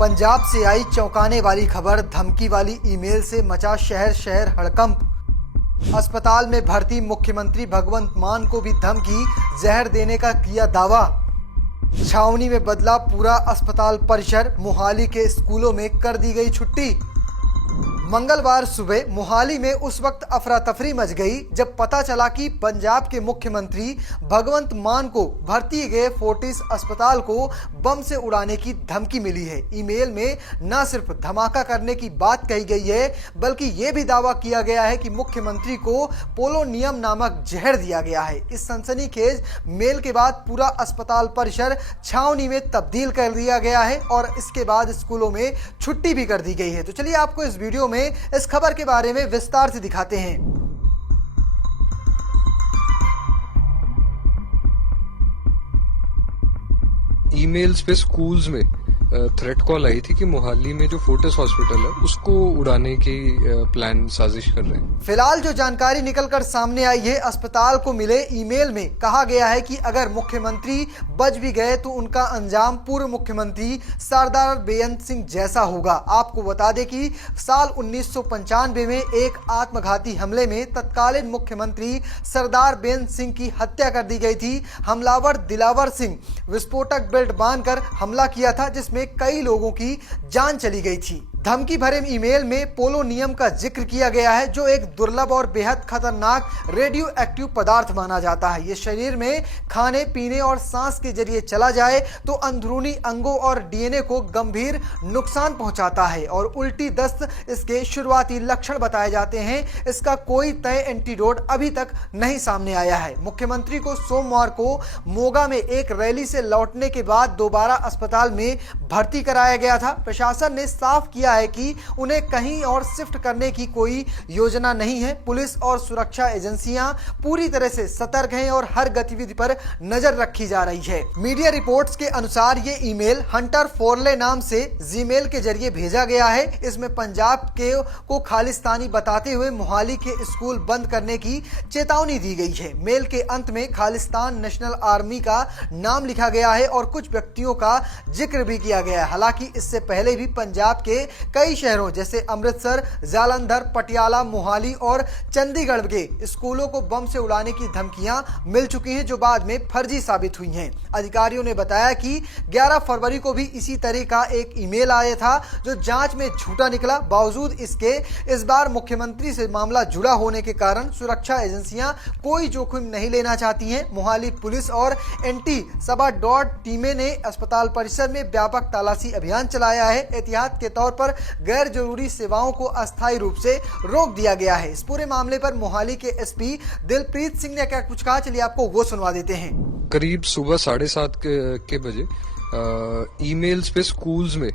पंजाब से आई चौंकाने वाली खबर, धमकी वाली ईमेल से मचा शहर शहर हड़कंप। अस्पताल में भर्ती मुख्यमंत्री भगवंत मान को भी धमकी, जहर देने का किया दावा। छावनी में बदला पूरा अस्पताल परिसर, मोहाली के स्कूलों में कर दी गई छुट्टी। मंगलवार सुबह मोहाली में उस वक्त अफरा तफरी मच गई जब पता चला कि पंजाब के मुख्यमंत्री भगवंत मान को भर्ती गए फोर्टिस अस्पताल को बम से उड़ाने की धमकी मिली है। ईमेल में न सिर्फ धमाका करने की बात कही गई है, बल्कि ये भी दावा किया गया है कि मुख्यमंत्री को पोलोनियम नामक जहर दिया गया है। इस सनसनीखेज मेल के बाद पूरा अस्पताल परिसर छावनी में तब्दील कर दिया गया है और इसके बाद स्कूलों में छुट्टी भी कर दी गई है। तो चलिए आपको इस वीडियो में इस खबर के बारे में विस्तार से दिखाते हैं। ईमेल्स पे स्कूल्स में थ्रेट कॉल आई थी कि मोहाली में जो फोर्टिस हॉस्पिटल है उसको उड़ाने की प्लान साजिश कर रहे हैं। फिलहाल जो जानकारी निकलकर सामने आई है, अस्पताल को मिले ईमेल में कहा गया है कि अगर मुख्यमंत्री बच भी गए तो उनका अंजाम पूर्व मुख्यमंत्री सरदार बेअंत सिंह जैसा होगा। आपको बता दें कि साल 1995 में एक आत्मघाती हमले में तत्कालीन मुख्यमंत्री सरदार बेअंत सिंह की हत्या कर दी गई थी। हमलावर दिलावर सिंह विस्फोटक बेल्ट बांधकर हमला किया था, जिसमें कई लोगों की जान चली गई थी। धमकी भरे ईमेल में पोलोनियम का जिक्र किया गया है, जो एक दुर्लभ और बेहद खतरनाक रेडियो एक्टिव पदार्थ माना जाता है। ये शरीर में खाने पीने और सांस के जरिए चला जाए तो अंदरूनी अंगों और डीएनए को गंभीर नुकसान पहुंचाता है और उल्टी दस्त इसके शुरुआती लक्षण बताए जाते हैं। इसका कोई तय एंटीडोट अभी तक नहीं सामने आया है। मुख्यमंत्री को सोमवार को मोगा में एक रैली से लौटने के बाद दोबारा अस्पताल में भर्ती कराया गया था। प्रशासन ने साफ किया है कि उन्हें कहीं और शिफ्ट करने की कोई योजना नहीं है। पुलिस और सुरक्षा एजेंसियां पूरी तरह से सतर्क हैं और हर गतिविधि पर नजर रखी जा रही है। मीडिया रिपोर्ट्स के अनुसार ये ईमेल हंटर फोरले नाम से जीमेल के जरिए भेजा गया है। इसमें पंजाब के को खालिस्तानी बताते हुए मोहाली के स्कूल बंद करने की चेतावनी दी गई है। मेल के अंत में खालिस्तान नेशनल आर्मी का नाम लिखा गया है और कुछ व्यक्तियों का जिक्र भी किया गया है। हालांकि इससे पहले भी पंजाब के कई शहरों जैसे अमृतसर, जालंधर, पटियाला, मोहाली और चंडीगढ़ के स्कूलों को बम से उड़ाने की धमकियां मिल चुकी हैं, जो बाद में फर्जी साबित हुई हैं। अधिकारियों ने बताया कि 11 फरवरी को भी इसी तरह का एक ईमेल आया था, जो जांच में झूठा निकला। बावजूद इसके इस बार मुख्यमंत्री से मामला जुड़ा होने के कारण सुरक्षा एजेंसियां कोई जोखिम नहीं लेना चाहती हैं। मोहाली पुलिस और एंटी सबा डॉट टीमें ने अस्पताल परिसर में व्यापक तलाशी अभियान चलाया है। एहतियात के तौर पर गैर जरूरी सेवाओं को अस्थायी रूप से रोक दिया गया है। इस पूरे मामले पर मोहाली के एसपी दिलप्रीत सिंह ने क्या कुछ कहा, चलिए आपको वो सुनवा देते हैं। करीब सुबह 7:30 के बजे ईमेल्स पे स्कूल्स में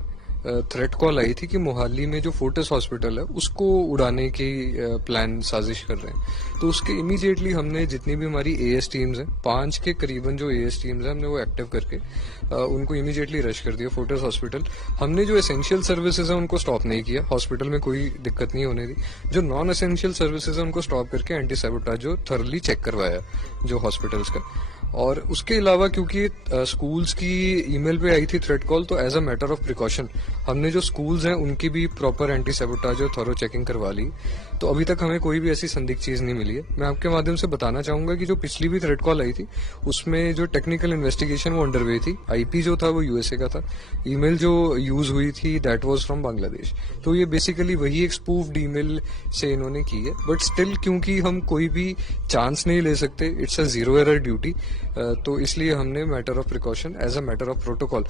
थ्रेट कॉल आई थी कि मोहाली में जो फोर्टिस हॉस्पिटल है उसको उड़ाने की प्लान साजिश कर रहे हैं। तो उसके इमीडिएटली हमने जितनी भी हमारी एएस टीम्स हैं, 5 के करीबन जो एएस टीम्स हैं, हमने वो एक्टिव करके उनको इमीडिएटली रश कर दिया फोर्टिस हॉस्पिटल। हमने जो एसेंशियल सर्विसेज हैं उनको स्टॉप नहीं किया, हॉस्पिटल में कोई दिक्कत नहीं होने दी। जो नॉन एसेंशियल सर्विसेज हैं उनको स्टॉप करके एंटी सैबोटाज जो थर्ली चेक करवाया जो हॉस्पिटल्स का। और उसके अलावा क्योंकि स्कूल्स की ईमेल पे आई थी थ्रेट कॉल, तो as a matter of precaution हमने जो स्कूल्स हैं उनकी भी प्रॉपर एंटी सैबोटाज और थॉरो चेकिंग करवा ली। तो अभी तक हमें कोई भी ऐसी संदिग्ध चीज नहीं मिली है। मैं आपके माध्यम से बताना चाहूंगा कि जो पिछली भी थ्रेट कॉल आई थी उसमें जो टेक्निकल इन्वेस्टिगेशन वो अंडरवे थी। आईपी जो था वो यूएसए का था, ईमेल जो यूज हुई थी दैट वाज फ्रॉम बांग्लादेश। तो ये बेसिकली वही एक स्पूफ्ड ईमेल से इन्होंने की है। बट स्टिल क्योंकि हम कोई भी चांस नहीं ले सकते, it's a zero error duty, तो इसलिए हमने matter of precaution as a matter of protocol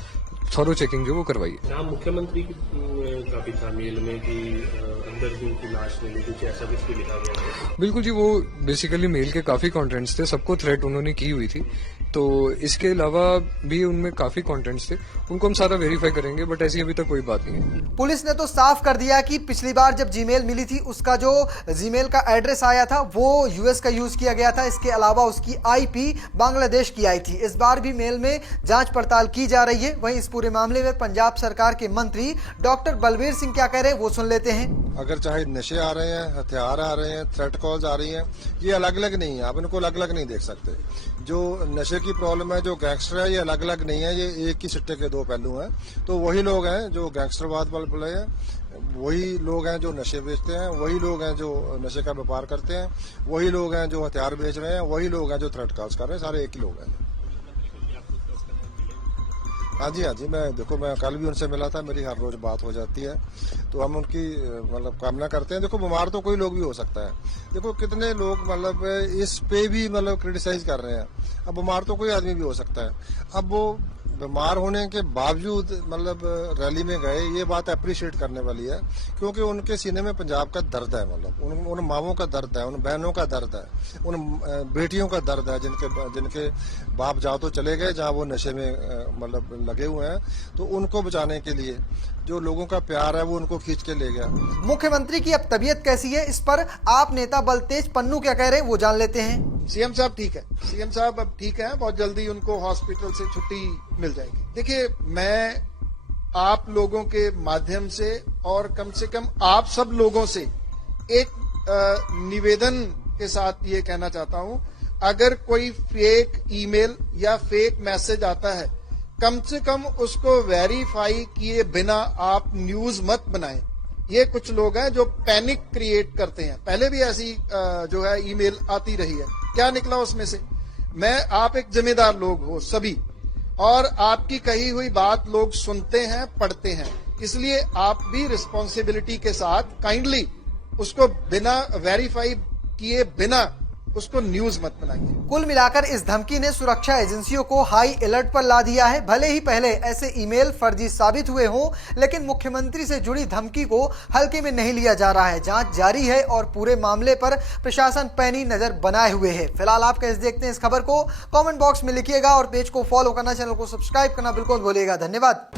thorough checking जो वो करवाई है। नाम मुख्यमंत्री का भी था मेल में कि अंदर की लाश में कुछ ऐसा कुछ भी लिखा गया है। बिल्कुल जी, वो बेसिकली मेल के काफी कंटेंट्स थे, सबको थ्रेट उन्होंने की हुई थी। तो इसके अलावा भी उनमें काफी कंटेंट्स थे, उनको हम सारा वेरीफाई करेंगे, बट ऐसी अभी तक कोई बात नहीं है। पुलिस ने तो साफ कर दिया कि पिछली बार जब जीमेल मिली थी उसका जो जीमेल का एड्रेस आया था वो यूएस का यूज किया गया था। इसके अलावा उसकी आईपी बांग्लादेश की आई थी। इस बार भी मेल में जांच पड़ताल की जा रही है। वहीं इस पूरे मामले में पंजाब सरकार के मंत्री डॉक्टर बलबीर सिंह क्या कह रहे हैं वो सुन लेते हैं। अगर चाहे नशे आ रहे हैं, हथियार आ रहे हैं, थ्रेट कॉल्स आ रही हैं, ये अलग अलग नहीं है, आप इनको अलग अलग नहीं देख सकते। जो नशे की प्रॉब्लम है, जो गैंगस्टर है, ये अलग अलग नहीं है, ये एक ही सिक्के के दो पहलू हैं। तो वही लोग हैं जो गैंगस्टरवाद पर पड़े हैं, वही लोग हैं जो नशे बेचते हैं, वही लोग हैं जो नशे का व्यापार करते हैं, वही लोग हैं जो हथियार बेच रहे हैं, वही लोग हैं जो थ्रेट कॉल्स कर रहे हैं, सारे एक ही लोग हैं। हाँ जी, मैं कल भी उनसे मिला था, मेरी हर रोज बात हो जाती है, तो हम उनकी मतलब कामना करते हैं। देखो, बीमार तो कोई लोग भी हो सकता है, देखो कितने लोग मतलब इस पे भी मतलब क्रिटिसाइज कर रहे हैं। अब बीमार तो कोई आदमी भी हो सकता है। अब वो बीमार होने के बावजूद मतलब रैली में गए, ये बात अप्रिशिएट करने वाली है, क्योंकि उनके सीने में पंजाब का दर्द है, मतलब उन मावों का दर्द है, उन बहनों का दर्द है, उन बेटियों का दर्द है जिनके बाप जा तो चले गए जहां वो नशे में मतलब लगे हुए हैं। तो उनको बचाने के लिए जो लोगों का प्यार है वो उनको खींच के ले गया। मुख्यमंत्री की अब तबीयत कैसी है, इस पर आप नेता बलतेज पन्नू क्या कह रहे हैं वो जान लेते हैं। सीएम साहब ठीक है, सीएम साहब अब ठीक है, बहुत जल्दी उनको हॉस्पिटल से छुट्टी मिल जाएगी। देखिए, मैं आप लोगों के माध्यम से और कम से कम आप सब लोगों से एक निवेदन के साथ ये कहना चाहता हूं, अगर कोई फेक ईमेल या फेक मैसेज आता है, कम से कम उसको वेरीफाई किए बिना आप न्यूज मत बनाएं। ये कुछ लोग हैं जो पैनिक क्रिएट करते हैं, पहले भी ऐसी जो है ईमेल आती रही है, क्या निकला उसमें से? आप एक जिम्मेदार लोग हो सभी, और आपकी कही हुई बात लोग सुनते हैं, पढ़ते हैं, इसलिए आप भी रिस्पॉन्सिबिलिटी के साथ काइंडली उसको बिना वेरीफाई किए बिना उसको न्यूज मत बनाइए। कुल मिलाकर इस धमकी ने सुरक्षा एजेंसियों को हाई अलर्ट पर ला दिया है। भले ही पहले ऐसे ईमेल फर्जी साबित हुए हों, लेकिन मुख्यमंत्री से जुड़ी धमकी को हल्के में नहीं लिया जा रहा है। जांच जारी है और पूरे मामले पर प्रशासन पैनी नजर बनाए हुए है। फिलहाल आप कैसे देखते हैं इस खबर को, कमेंट बॉक्स में लिखिएगा और पेज को फॉलो करना, चैनल को सब्सक्राइब करना बिल्कुल भूलिएगा। धन्यवाद।